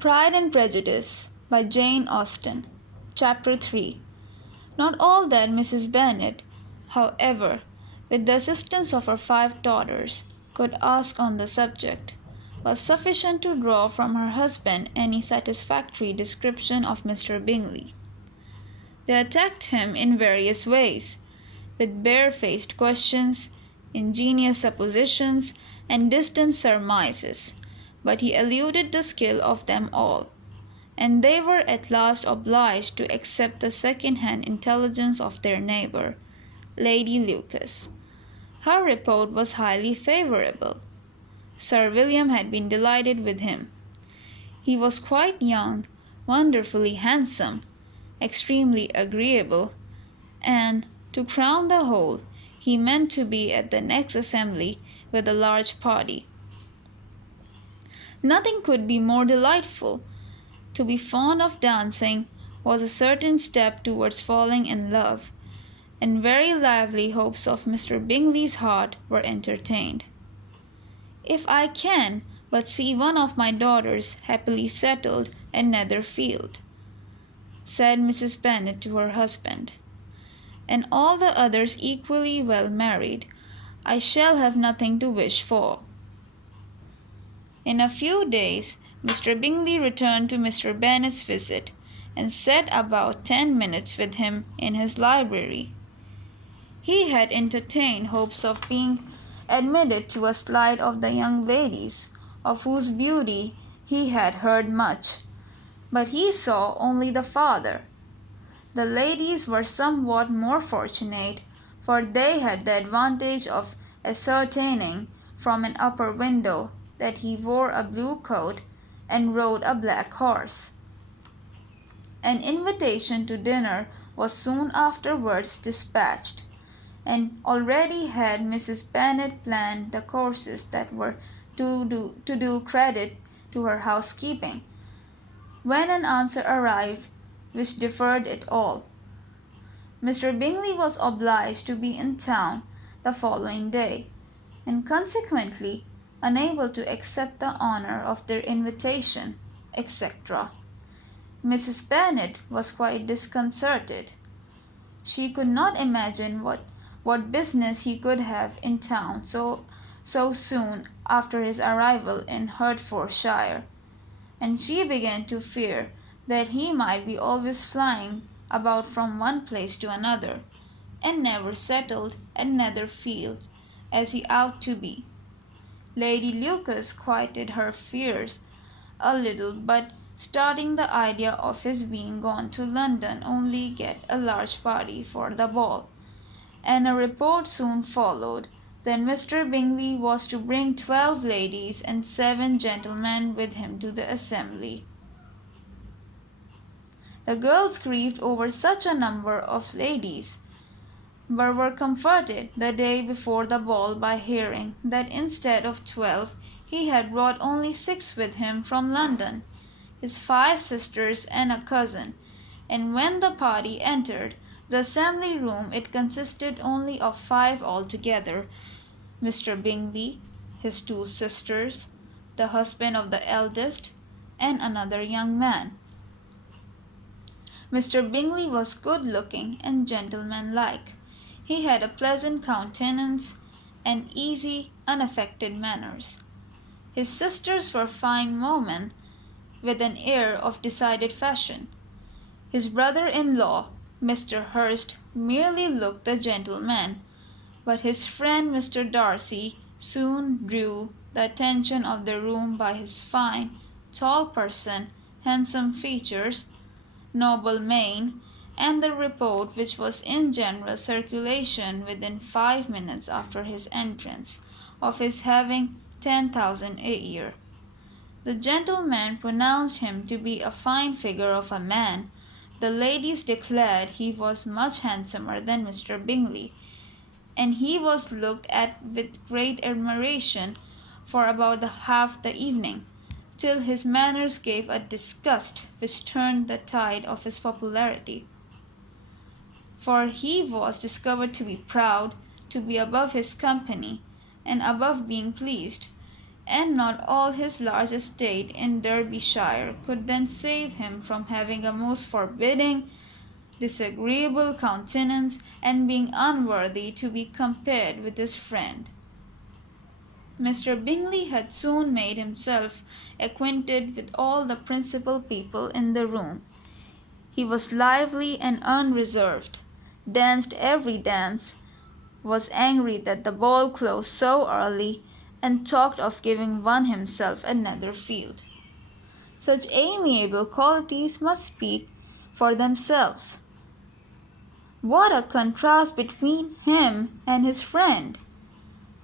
Pride and Prejudice by Jane Austen. Chapter 3. Not all that Mrs. Bennet, however, with the assistance of her 5 daughters, could ask on the subject, was sufficient to draw from her husband any satisfactory description of Mr. Bingley. They attacked him in various ways, with barefaced questions, ingenious suppositions, and distant surmises, but he eluded the skill of them all, and they were at last obliged to accept the second-hand intelligence of their neighbour, Lady Lucas. Her report was highly favourable. Sir William had been delighted with him. He was quite young, wonderfully handsome, extremely agreeable, and, to crown the whole, he meant to be at the next assembly with a large party. Nothing could be more delightful. To be fond of dancing was a certain step towards falling in love, and very lively hopes of Mr. Bingley's heart were entertained. "If I can but see one of my daughters happily settled at Netherfield," said Mrs. Bennet to her husband, "and all the others equally well married, I shall have nothing to wish for." In a few days Mr. Bingley returned to Mr. Bennet's visit, and sat about 10 minutes with him in his library. He had entertained hopes of being admitted to a slide of the young ladies, of whose beauty he had heard much, but he saw only the father. The ladies were somewhat more fortunate, for they had the advantage of ascertaining from an upper window that he wore a blue coat and rode a black horse. An invitation to dinner was soon afterwards dispatched, and already had Mrs. Bennet planned the courses that were to do credit to her housekeeping, when an answer arrived which deferred it all. Mr. Bingley was obliged to be in town the following day, and consequently unable to accept the honour of their invitation, etc. Mrs. Bennet was quite disconcerted. She could not imagine what business he could have in town so soon after his arrival in Hertfordshire, and she began to fear that he might be always flying about from one place to another, and never settled at Netherfield, as he ought to be. Lady Lucas quieted her fears a little, but starting the idea of his being gone to London only get a large party for the ball, and a report soon followed that Mr. Bingley was to bring 12 ladies and 7 gentlemen with him to the assembly. The girls grieved over such a number of ladies, but were comforted the day before the ball by hearing that instead of 12 he had brought only 6 with him from London, his 5 sisters and a cousin, and when the party entered the assembly room it consisted only of 5 altogether: Mr. Bingley, his 2 sisters, the husband of the eldest, and another young man. Mr. Bingley was good-looking and gentlemanlike. He had a pleasant countenance and easy, unaffected manners. His sisters were fine women, with an air of decided fashion. His brother-in-law, Mr. Hurst, merely looked the gentleman, but his friend Mr. Darcy soon drew the attention of the room by his fine, tall person, handsome features, noble mien, and the report which was in general circulation within 5 minutes after his entrance, of his having 10,000 a year. The gentlemen pronounced him to be a fine figure of a man. The ladies declared he was much handsomer than Mr. Bingley, and he was looked at with great admiration for about half the evening, till his manners gave a disgust which turned the tide of his popularity. For he was discovered to be proud, to be above his company, and above being pleased, and not all his large estate in Derbyshire could then save him from having a most forbidding, disagreeable countenance, and being unworthy to be compared with his friend. Mr. Bingley had soon made himself acquainted with all the principal people in the room. He was lively and unreserved, danced every dance, was angry that the ball closed so early, and talked of giving one himself at Netherfield. Such amiable qualities must speak for themselves. What a contrast between him and his friend!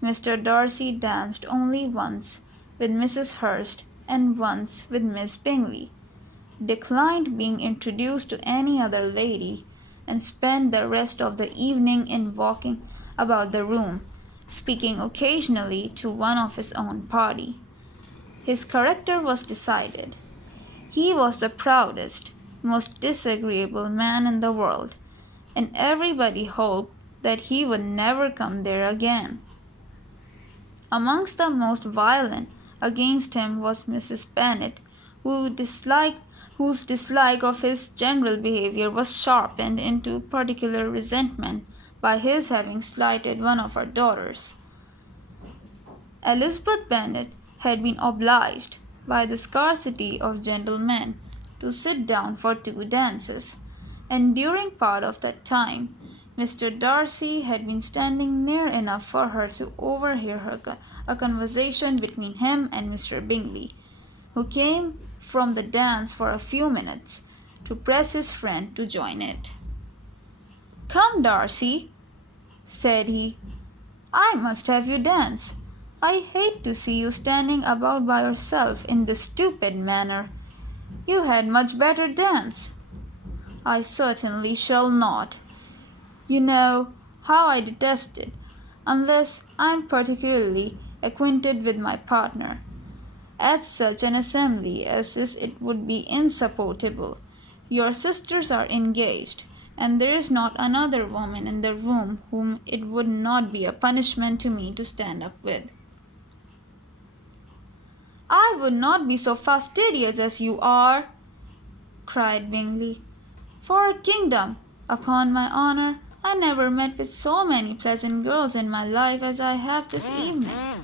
Mr. Darcy danced only once with Mrs. Hurst and once with Miss Bingley, declined being introduced to any other lady, and spent the rest of the evening in walking about the room, speaking occasionally to one of his own party. His character was decided. He was the proudest, most disagreeable man in the world, and everybody hoped that he would never come there again. Amongst the most violent against him was Mrs. Bennet, whose dislike of his general behaviour was sharpened into particular resentment by his having slighted one of her daughters. Elizabeth Bennet had been obliged, by the scarcity of gentlemen, to sit down for 2 dances, and during part of that time Mr. Darcy had been standing near enough for her to overhear a conversation between him and Mr. Bingley, who came from the dance for a few minutes to press his friend to join it. "Come, Darcy," said he, "I must have you dance. I hate to see you standing about by yourself in this stupid manner. You had much better dance." "I certainly shall not. You know how I detest it, unless I am particularly acquainted with my partner. At such an assembly as this it would be insupportable. Your sisters are engaged, and there is not another woman in the room whom it would not be a punishment to me to stand up with." "I would not be so fastidious as you are," cried Bingley. "For a kingdom, upon my honour, I never met with so many pleasant girls in my life as I have this evening,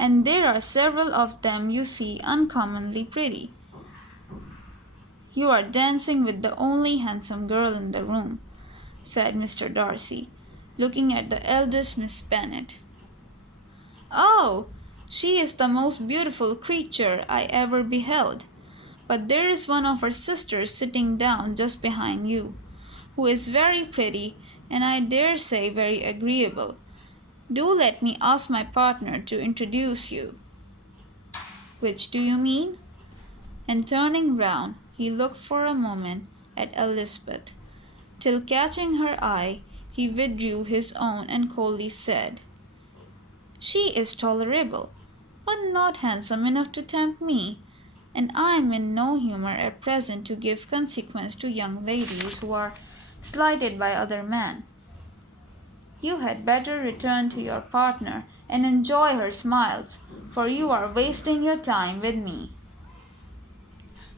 and there are several of them you see uncommonly pretty." "You are dancing with the only handsome girl in the room," said Mr. Darcy, looking at the eldest Miss Bennet. "Oh, she is the most beautiful creature I ever beheld, but there is one of her sisters sitting down just behind you, who is very pretty, and I dare say very agreeable. Do let me ask my partner to introduce you." "Which do you mean?" And turning round, he looked for a moment at Elizabeth, till catching her eye, he withdrew his own and coldly said, "She is tolerable, but not handsome enough to tempt me, and I am in no humour at present to give consequence to young ladies who are slighted by other men. You had better return to your partner and enjoy her smiles, for you are wasting your time with me."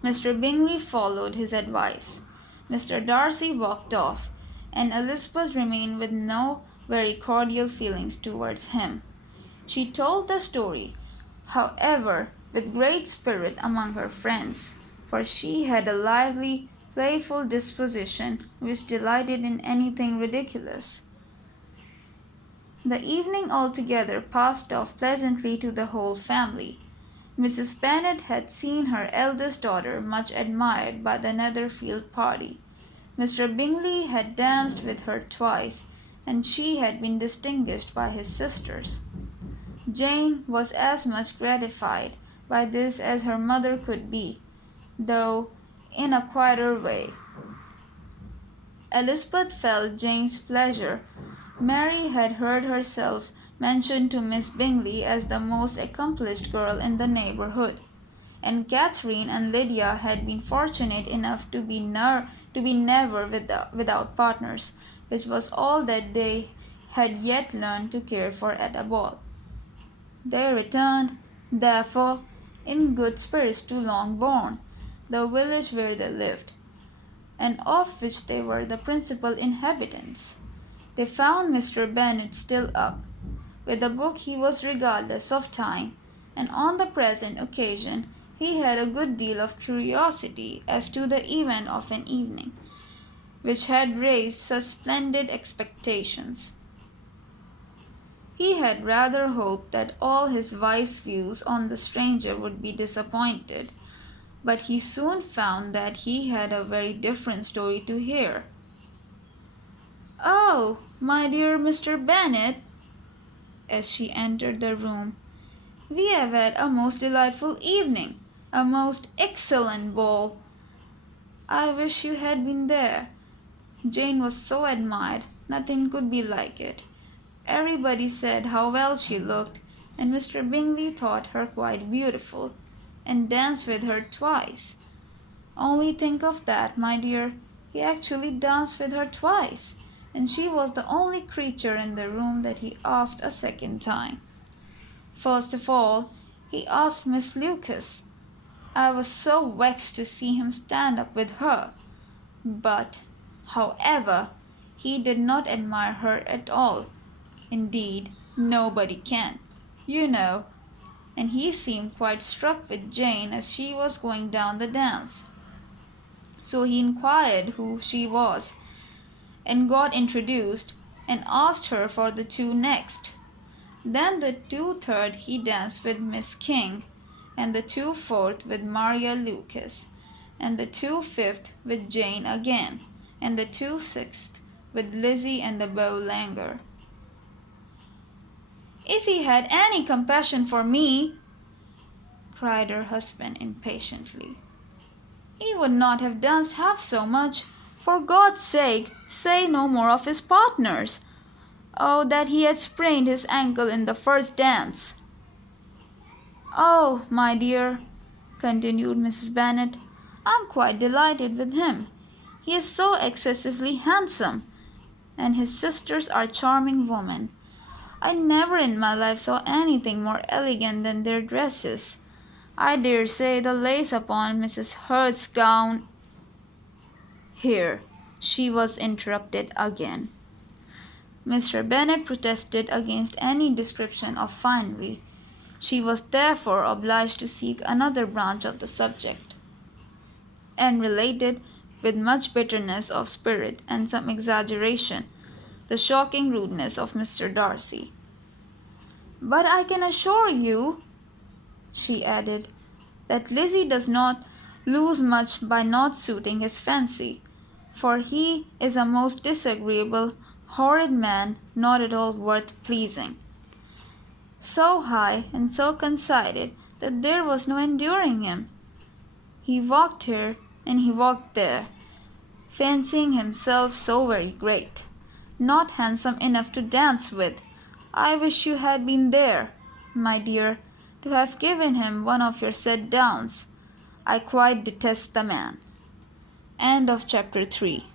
Mr. Bingley followed his advice. Mr. Darcy walked off, and Elizabeth remained with no very cordial feelings towards him. She told the story, however, with great spirit among her friends, for she had a lively, playful disposition which delighted in anything ridiculous. The evening altogether passed off pleasantly to the whole family. Mrs. Bennet had seen her eldest daughter much admired by the Netherfield party. Mr. Bingley had danced with her twice, and she had been distinguished by his sisters. Jane was as much gratified by this as her mother could be, though in a quieter way. Elizabeth felt Jane's pleasure. Mary had heard herself mentioned to Miss Bingley as the most accomplished girl in the neighbourhood, and Catherine and Lydia had been fortunate enough to be never without partners, which was all that they had yet learned to care for at a ball. They returned, Therefore, in good spirits to Longbourn, the village where they lived, and of which they were the principal inhabitants. They found Mr. Bennet still up. With a book he was regardless of time, and on the present occasion he had a good deal of curiosity as to the event of an evening, which had raised such splendid expectations. He had rather hoped that all his wife's views on the stranger would be disappointed, but he soon found that he had a very different story to hear. "Oh, my dear Mr. Bennet," as she entered the room, "we have had a most delightful evening, a most excellent ball. I wish you had been there. Jane was so admired, nothing could be like it. Everybody said how well she looked, and Mr. Bingley thought her quite beautiful, and danced with her twice. Only think of that, my dear. He actually danced with her twice, and she was the only creature in the room that he asked a second time. First of all, he asked Miss Lucas. I was so vexed to see him stand up with her. But, however, he did not admire her at all. Indeed, nobody can, you know, and he seemed quite struck with Jane as she was going down the dance. So he inquired who she was, and got introduced, and asked her for the two next. Then the 2/3 he danced with Miss King, and the 2/4 with Maria Lucas, and the 2/5 with Jane again, and the 2/6 with Lizzie and the Boulanger. If he had any compassion for me, cried her husband impatiently, he would not have danced half so much. For God's sake, say no more of his partners. Oh, that he had sprained his ankle in the first dance. Oh, my dear, continued Mrs. Bennet, I'm quite delighted with him. He is so excessively handsome, and his sisters are charming women. I never in my life saw anything more elegant than their dresses. I dare say the lace upon Mrs. Hurst's gown—" Here she was interrupted again. Mr. Bennet protested against any description of finery. She was therefore obliged to seek another branch of the subject, and related, with much bitterness of spirit and some exaggeration, the shocking rudeness of Mr. Darcy. "But I can assure you," she added, "that Lizzie does not lose much by not suiting his fancy, for he is a most disagreeable, horrid man, not at all worth pleasing. So high and so conceited that there was no enduring him. He walked here and he walked there, fancying himself so very great, not handsome enough to dance with. I wish you had been there, my dear, to have given him one of your set downs. I quite detest the man." End of chapter 3.